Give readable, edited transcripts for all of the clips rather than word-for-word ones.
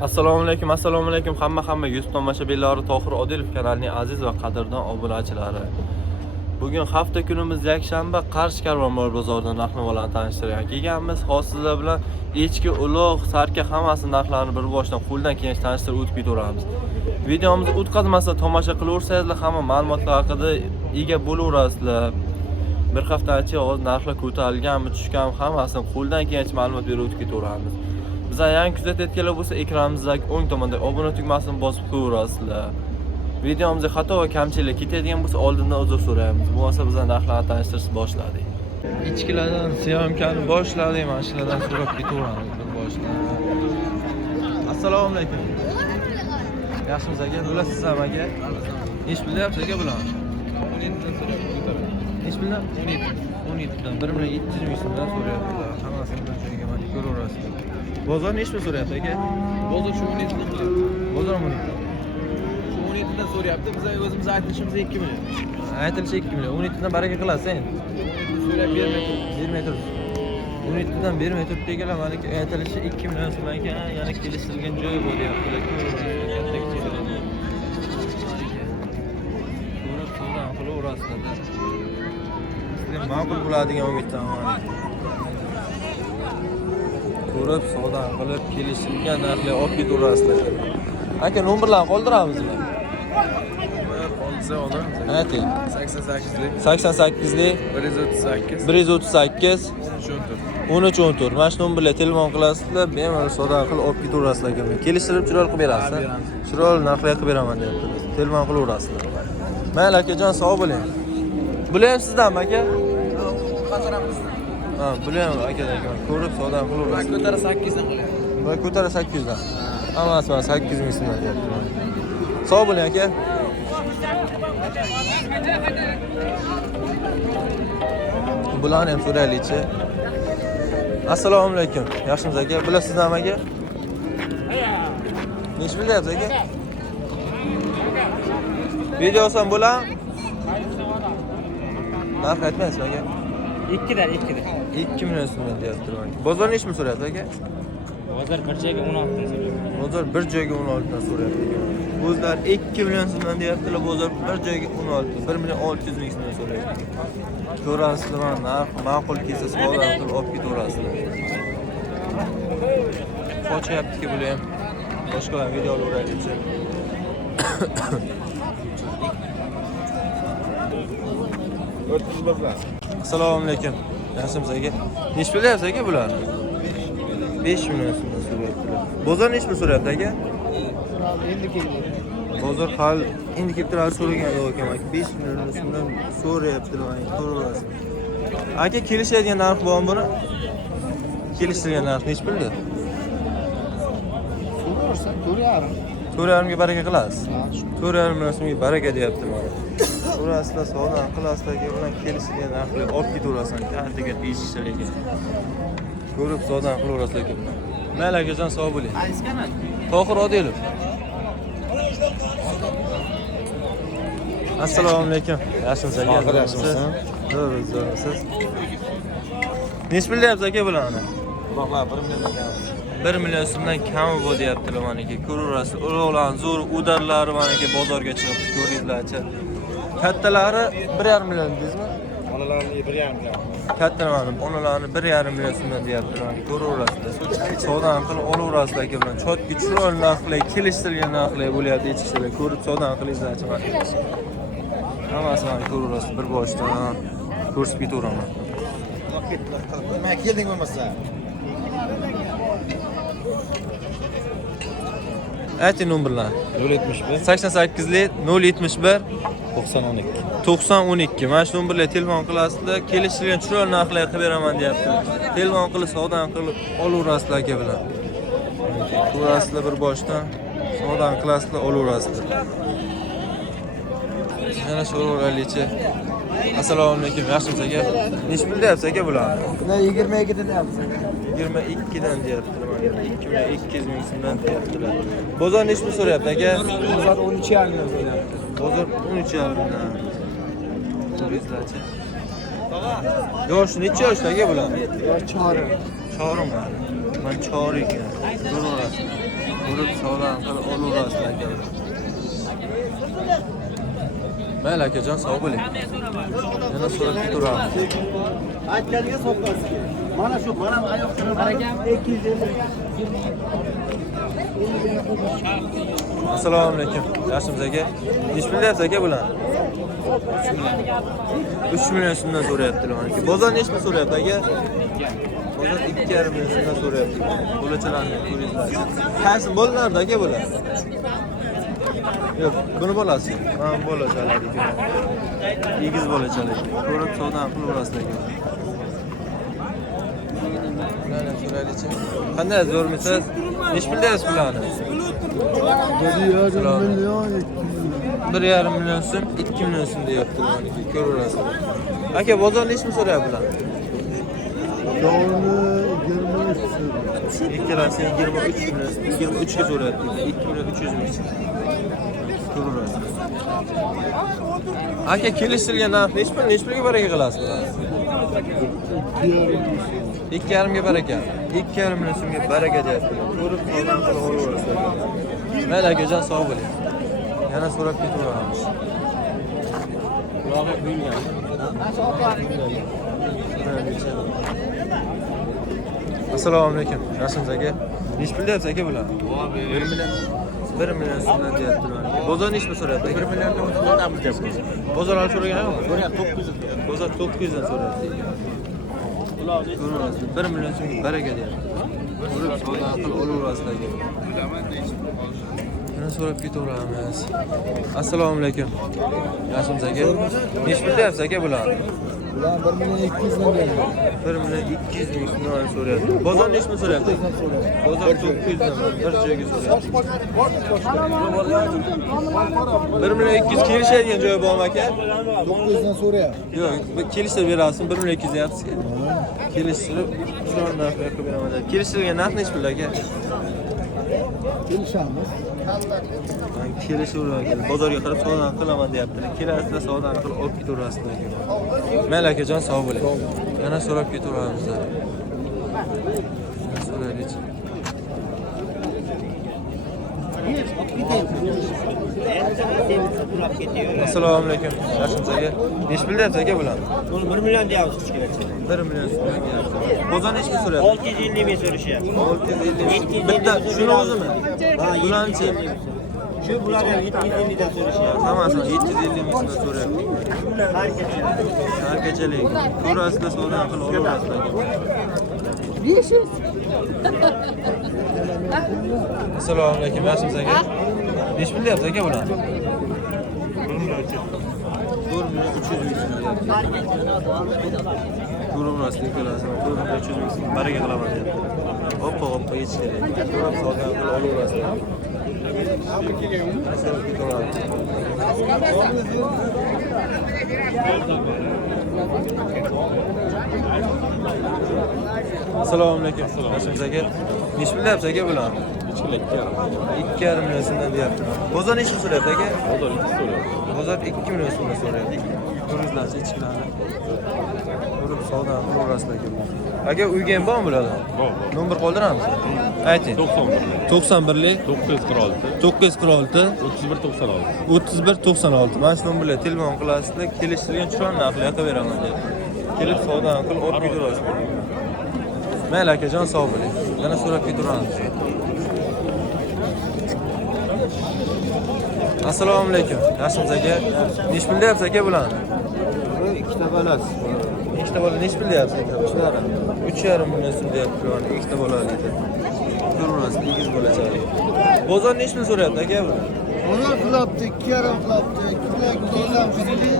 Assalomu alaykum hamma YouTube tomoshabinlari, Tohir Odilov kanalining aziz va qadrdon obunachilari. Bugun hafta kunimiz yakshanba, Qarshi Karvonbor bozorida narx-navolarni tanishtirgan kelganmiz. Hozirlar bilan echki, uloq, sarka hammasi narxlarini bir boshdan qo'ldan keyin tanishtirib o'tib ketaveramiz. Videomizni o'tkazmasdan tomosha qilaversangizlar, hamma ma'lumotlar haqida ega bo'laverasizlar. Bir haftadan keyin hozir narxlar ko'tarilganmi, tushganmi, hammasini qo'ldan keyin ma'lumot berib o'tib ketaveramiz. Bizdan yangi kuzatayotganlar bo'lsa, ekranimizdagi o'ng tomonda obuna tugmasini bosib qo'yaverasizlar. Videomizda xato va kamchilik ketadigan bo'lsa, oldindan uzr so'raymiz. Bu bo'lsa bizdan narxlarni tanishtirishni boshladik. Ichkilardan syomkani boshladik, mana shulardan so'rab ketaveramiz bir boshdan. Assalomu alaykum. Yaxshimisiz aka? Bilasizmi aka? Ish bilyapsiz aka bular? 17 dan so'rayapti. Ish bilan 17 dan 1.700 ming so'mdan so'rayaptilar. Hammasini bir joyga mana ko'raverasizlar. Bozor nechta so'rayapti aka? Bozor shu 17 dan qilyapti. Bozor 17. Shu 17 dan so'rayapti. Biz o'zimiz aytishimiz 2 million. Aytilishi 2 million. 17 dan baraka qilasiz endi. So'rab bermay turibsiz. 17 dan bermay turib deganlar, mana aytilishi 2 million so'm ekan. Yana kelishilgan joy bo'lyapti. Katta kichiklarni. Ko'rib so'zdan qilaverasizlar. Sizga ma'qul bo'ladigan umiddan ko'rib, savdo qilib kelishilgan narxlar olib ketaverasizlar. Aka, nomerlarni qoldiramizmi? Qoldirsa olamiz. Ayting. 88lik 138 1314. Mana shu nomerga telefon qilasizlar, bemalol savdo qilib olib ketaverasizlar. Kelishtirib chiroyli qilib berasiz. Chiroyli narxlar qilib beraman deyapsiz. Telefon qilaverasizlar. Mayli akajon, sog' bo'ling. Bular ham sizdanmi aka? Ha, bular aka, ko'rib savdo qilaverasiz. Ko'tara 8 dan qilyapti. Va ko'tara 8 dan. Hammasi mana 8 ming so'mdan deyapti. Sog' bo'ling aka. Bularni ham so'raylik-chi. Assalomu alaykum. Yaxshimisiz aka? Bular sizdanmi aka? Nech bilyapsiz aka? Video olsam bo'ladimi? Narx aytmaysizmi aka? 2 dan. 2 million so'mdan deyapti. Bozor nechmi so'rayapti aka? Bozor bir joyga 16 dan so'rayapti. Bozor bir joyga 16 dan so'rayapti. O'zlar 2 million so'mdan deyaptilar, bozor bir joyga 16. 1 million 600 ming so'mdan so'rayapti. Ko'rasizlar, narx ma'qul kelsa savdo qilib olib ketaverasizlar. Qochyaptiki bular ham. Boshqa video olaraylik-chi. Assalomu alaykum. Yaxshimisiz aka? Nech bilyapsiz aka bularni? 5 million so'mdan so'rayaptilar. Bozor nechmi so'rayapti aka? Endi keldi. Bozor hali endi kelib turadi so'ragan yo'q ekan aka. 5 million so'mdan so'rayaptilar. Ko'raverasiz. Aka, kelishadigan narx bormi buni? Kelishtirgan narx nech bildi? So'rarsan 4.5. 4.5 ga baraka qilasiz. 4.5 million so'mga baraka deyapti mana. So'rasizlar, savdo qilasizlar, bilan kelishilgan narxlar olib ketaverasizlar. Kaltaga eshiklar ekan. Ko'rib savdo qilaverasizlar ekan. Mayli akajon, sog' bo'ling. Qaysi kanal? Tohir Odilov. Assalomu alaykum. Yaxshimisiz aka? Yaxshimisiz? Zo'rsiz. Nech bilyapsiz aka bularni? Uloqlar 1 million kam. 1 million so'mdan kami bor deyaptilar mana aka. Ko'raverasiz. Uloqlarning zo'r udarlari mana aka bozorga chiqib ko'ringlarchi. Kattalari 1.5 million deysizmi? Onalarni 1.5 million. Kattalarni, onalarni 1.5 million so'mdan deyaptilar. Ko'raverasizlar. Savdo qilib olaverasizlar aka bilan. Chotki chiroyli narxlar, kelishtirilgan narxlar bo'lyapti ichishlar. Ko'rib savdo qilinglarchi mana. Hammasini ko'raverasiz bir boshdan. Ko'rsatib ketaveraman. Nima kelding bo'lmasa? Ayting nomerlarni. 071 88lik 071 9012. 9012. Mana shu nomerlarga telefon qilasizlar, kelishilgan chiroyli narxlar qilib beraman deyaptilar. Telefon qilib savdo qilib olaverasizlar aka bilan. Ko'rasizlar bir boshdan, savdo qilasizlar, olaverasizlar. Yana so'raylik-chi. Assalomu alaykum. Yaxshimisiz aka? Nech bilyapsiz aka bularni? Bular 22 dan deyapti. 22 dan deyaptilar mana. 2.200 ming so'mdan deyaptilar. Bozor nechmi so'rayapti aka? Bozor 13.5 million so'rayapti. Bozor 13.5 million. Ko'ringlarchi. Yosh necha yoshda aka bular? Yosh chori. Chorim. Men chori ekan. Ko'raverasiz. Urib savdan qilib olaverasizlar aka. Mayli akajon, sog' bo'ling. Yana so'rab ketaveramiz. Aytganiga sotmas. Mana shu oyoq barakam 250. Assalomu alaykum. Yaxshimisiz aka? Nech bilyapsiz aka bular? 3 million so'mdan so'rayaptilar aka. Bozor nechmi so'rayapti aka? Bozor 2,5 million so'mdan so'rayapti. Bo'lachalarni ko'ringlar. Qaysi bolalarda aka bular? Yo'q, buni bolasi. Mana bo'lachalar ekan. Egiz bo'lachalar. Ko'rib savdan qilaverasizlar aka. Mana so'raylik-chi. Qanday zo'rmisiz? Nech bilyapsiz bularni? 1,5 million. 1,5 million so'm, 2 million so'm deyapti maniki, ko'raverasiz. Aka, bozor nechmi so'rayaptilar? Joni 23. Ikkalasi 23 million, 23 ga so'rayapti. 2 million 300 ming. Ko'raverasiz. Aka, kelishilgan narx nechpulga baraka qilasiz? 2,5 ga baraka. 2,5 million so'mga baraka deyapti. Ko'rib qolgan qilib olaverasiz. Mayli akajon, sog' bo'ling. Yana so'rab ketaveramiz. Yog'i quyilgan. Assalomu alaykum. Yaxshimisiz aka? Nech pul deyapsiz aka bular? 1 million so'mdan deyaptilar. Bozor nechmi so'rayapti aka? 1 milliondan o'tib deyapsiz. Bozor olib so'raganmi? So'rayapti 900. Bozor 900 dan so'rayapti. Ko'raverasiz. 1 million so'm baraka deyapti. Urib savdo qilib olaverasiz aka. Yana so'rab ketaveramiz. Assalomu alaykum. Yaxshimisiz aka? Nech pul deyapsiz aka bular? Ular 1 million 200 dan berdi. 1 million 200 ming so'mdan so'rayapti. Bozor nechmi so'rayapti? Bozor 900 dan bir joyga so'rayapti. 1 million 200 kelishadigan joyi bormi aka? 900 dan so'rayapti. Yo'q, kelishtirib berasiz. 1 million 200 deyapsiz. Kelishtirib shu narxga qilib beraman. Kelishtirgan narx nech pul aka? Kelishamiz. Kelishavergan. Bozorga qarab savdo qilaman deyaptilar. Kelasizlar savdo qilib olib ketaverasizlar. Mayli akajon, sog' bo'ling. Yana so'rab ketaveramiz. So'raylik. Assalomu alaykum. Yaxshimisiz aka? Nech pul deyapsiz aka bular? 1 million deyapsiz kichkinacha. 1 million so'm deyapti. Bozor nechmi so'rayapti? 650 ming so'rashyapti. 650 ming. Bitta shuni o'zimi? Bularchi? Shu bular ham 750 mingdan so'rashyapti. Hammasini 750 ming so'mdan so'rayapti. Harkachalik. Ko'rasizlar, savdo qilib olaverasizlar. Assalomu alaykum. Yaxshimisiz aka? Nech pul deyapsiz aka bular? 1 million 300 ming so'm deyapti. Ko'raverasizlar kelasizlar. 1 million 300 ming so'm baraka qilaman deyapti. Hoppa yetishadi. Ko'rib savdo qilib olaverasizlar. Assalomu alaykum. Yaxshimisiz aka? Nech pul deyapsiz aka bular? 2,5 million so'mdan deyapti. Bozor nechmi so'rayapti aka? Bozor 2 million so'mdan so'rayapti. Ko'ringlarchi ichkilarni. Ko'rib savdo qilaverasizlar aka. Aka, uyga ham bormi bular? Bor. Nomer qoldiramiz. Ayting. 91lik 946 946 3196. 3196. Mana shu nomerga telefon qilasizlar, kelishtirgan chiron narxli yoqib beraman deyapti. Kelib savdo qilib olib ketaverasiz. Mayli akajon, sog' bo'ling. Yana so'rab ketaveramiz. Assalomu alaykum. Yaxshimisiz aka? Nech pul deyapsiz aka bularni? Ikkita bolasi. Ikkita bola nech pul deyapsiz aka? 3,5 million so'm deyapti bularni. Ikkita bolali edi. Ko'raverasiz, egiz bo'lachadi. Bozor nech pul so'rayapti aka bu? Uni qilibdi, 2,5 qilibdi.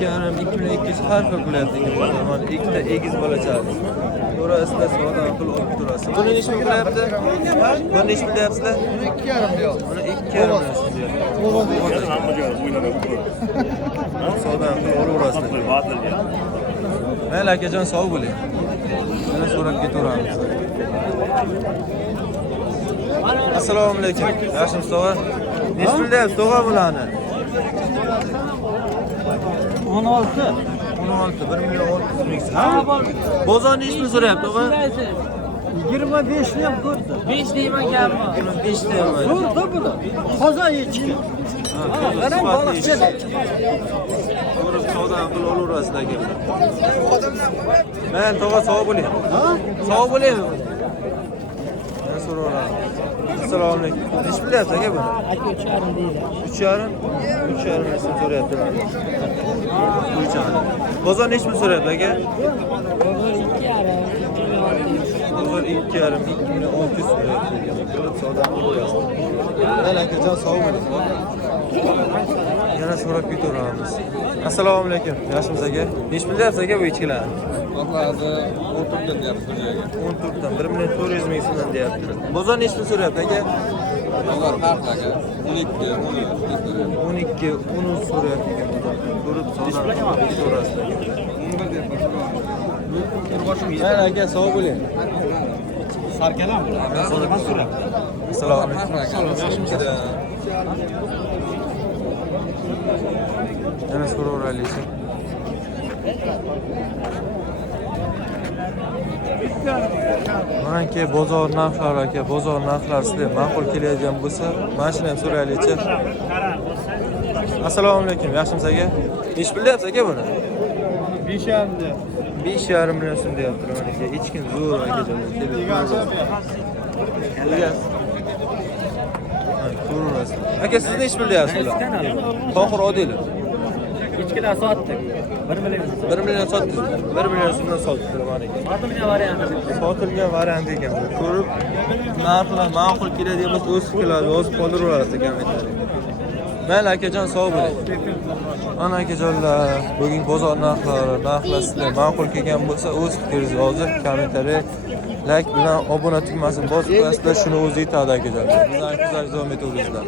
2,5 har xil qilyapti ekan bozor. Mana ikkita egiz bo'lachadi. Ko'rasizlar, savdo qilib olib turasiz. Buni nech pul qilyapti? Buni nech pul deyapsizlar? 2,5 deyapti. Buni 2,5 million so'm deyapti. Savdo qilib olaverasizlar. Mayli akajon, sog' bo'ling. Yana so'rab ketaveramiz. Assalomu alaykum. Yaxshimisiz tog'a? Nech pul deyapsiz tog'a bularni? 16. 16, 1 million 600 ming so'm. Bozor nech pul so'rayapti tog'a? 25 ham ko'rdi. 5 deyman gapmi? 5 deyman. Zo'rda bular. Qozon yechki. Qarang baliqchi. Ko'rib savdo qilib olaverasizlar aka. Men tog'a sog' bo'ling. Ha? Sog' bo'ling. Men so'raman. Assalomu alaykum. Nech bilyapsiz aka buni? Aka 3,5 deydi. 3,5? 3,5 narsani so'rayaptilar. 3,5. Bozor nech pul so'rayapti aka? Bozor 2,5. Bozor 2,5, 2,600 so'rayapti ekan. Ko'rib savdo qilyapsiz. Men akajon sog' bo'ling. Yana so'rab ketaveramiz. Assalomu alaykum. Yaxshimisiz aka? Nech bilyapsiz aka bu echkilarni? Vallahi 14 dan deyapti joyga. 14 dan 1 million 400 ming so'mdan deyapti. Bozor nech pul so'rayapti aka? Ular farqli aka. 12, 12, 10 so'rayapti ekan bozor. Ko'rib savdo ketaverasizlar. 11 deb Mana aka sog' bo'ling. Sarkalam bular. Assalomu alaykum. Yaxshimisiz? Yana so'raveraylik. Mana aka bozor narxlari aka, bozor narxlari sizga ma'qul keladigan bo'lsa, mana shuni ham so'raylik-chi. Assalomu alaykum. Yaxshimisiz aka? Nech bilyapsiz aka buni? 5,5 de. 5,5 million so'm deyaptilar mana aka. Echkin zo'r akajon. Ko'raverasiz. Aka siz nech bilyapsiz bular? Tohir Odilov. Ichkilar sotdik. 1 million. 1 million sotdingiz. 1 million so'mdan sotdinglar mana aka. Sotilgan varianti. Sotilgan variant ekan. Ko'rib narxlar ma'qul keladigan bo'lsa o'z fikrlaringizni yozib qoldirasiz ekan. Mayli akajon sog' bo'ling. Mana akajonlar, bugun bozor narxlar sizga ma'qul kelgan bo'lsa o'z fikringizni yozib kommentariy like bilan obuna tugmasini bosib qo'yasizlar, shuni o'zi yetadi akajonlar. Bizlarni kuzatishni davom etaveringlar.